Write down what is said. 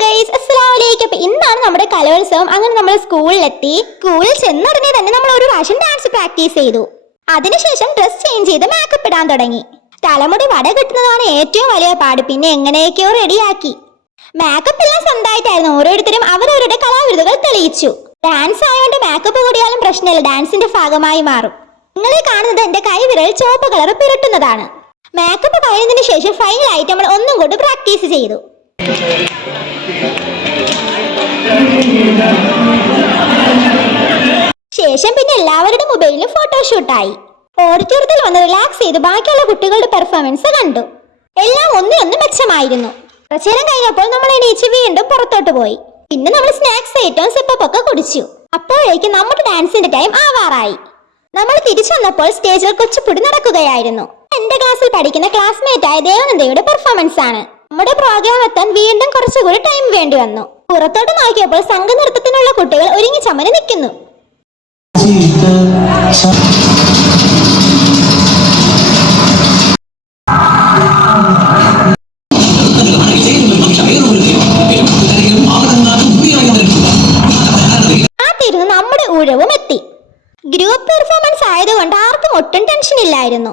Guys, അസ്സലാമലൈക്കും. ഇന്നാണ് നമ്മുടെ കലോത്സവം. അങ്ങനെ നമ്മൾ സ്കൂളിലെത്തി. സ്കൂളിൽ ചെന്നുടനെ തന്നെ നമ്മൾ ഒരു പ്രാവശ്യം ഡാൻസ് പ്രാക്ടീസ് ചെയ്തു. അതിനുശേഷം ഡ്രസ് ചേഞ്ച് ചെയ്ത് മേക്കപ്പ് ഇടാൻ തുടങ്ങി. തലമുടി വട കിട്ടുന്നതാണ് ഏറ്റവും വലിയ പാട്. പിന്നെ എങ്ങനെയൊക്കെയോ റെഡിയാക്കി. മേക്കപ്പ് എല്ലാം സ്വന്തമായിട്ടായിരുന്നു. ഓരോരുത്തരും അവരവരുടെ കലാവിരുതുകൾ തെളിയിച്ചു. ഡാൻസ് ആയതുകൊണ്ട് മേക്കപ്പ് കൂടിയാലും പ്രശ്നമില്ല, ഡാൻസിന്റെ ഭാഗമായി മാറും. നിങ്ങൾ കാണുന്നത് എന്റെ കൈവിരൽ ചുവപ്പ് കളർ പുരട്ടുന്നതാണ്. മേക്കപ്പ് കഴിഞ്ഞതിന് ശേഷം ഫൈനലായിട്ട് നമ്മൾ ഒന്നും കൂടി പ്രാക്ടീസ് ചെയ്തു. ശേഷം പിന്നെ എല്ലാവരുടെ മൊബൈലിലും ഫോട്ടോഷൂട്ടായി. ഓഡിറ്റോറിയത്തിൽ വന്ന് റിലാക്സ് ചെയ്ത് ബാക്കിയുള്ള കുട്ടികളുടെ പെർഫോമൻസ് കണ്ടു. എല്ലാം ഒന്നിനൊന്ന് മെച്ചമായിരുന്നു. പ്രചാരം കഴിഞ്ഞപ്പോൾ നമ്മൾ എണീച്ച് വീണ്ടും പുറത്തോട്ട് പോയി. പിന്നെ നമ്മൾ സ്നാക്സ് ഐറ്റം സിപ്പൊക്കെ കുടിച്ചു. അപ്പോഴേക്കും നമ്മുടെ ഡാൻസിന്റെ ടൈം ആവാറായി. നമ്മൾ തിരിച്ചു വന്നപ്പോൾ സ്റ്റേജിൽ കൊച്ചുപൊടി നടക്കുകയായിരുന്നു. എന്റെ ക്ലാസ്സിൽ പഠിക്കുന്ന ക്ലാസ്മേറ്റ് ആയ ദേവനന്ദയുടെ പെർഫോമൻസ് ആണ്. നമ്മുടെ പ്രോഗ്രാം എത്താൻ വീണ്ടും കുറച്ചുകൂടി ടൈം വേണ്ടി വന്നു. പുറത്തോട്ട് നോക്കിയപ്പോൾ സംഘനൃത്തത്തിനുള്ള കുട്ടികൾ ഒരുങ്ങി ചമന് നിൽക്കുന്നു. ആത്തിരുന്ന് നമ്മുടെ ഊഴവും എത്തി. ഗ്രൂപ്പ് പെർഫോമൻസ് ആയതുകൊണ്ട് ആർക്കും ഒട്ടും ടെൻഷൻ ഇല്ലായിരുന്നു.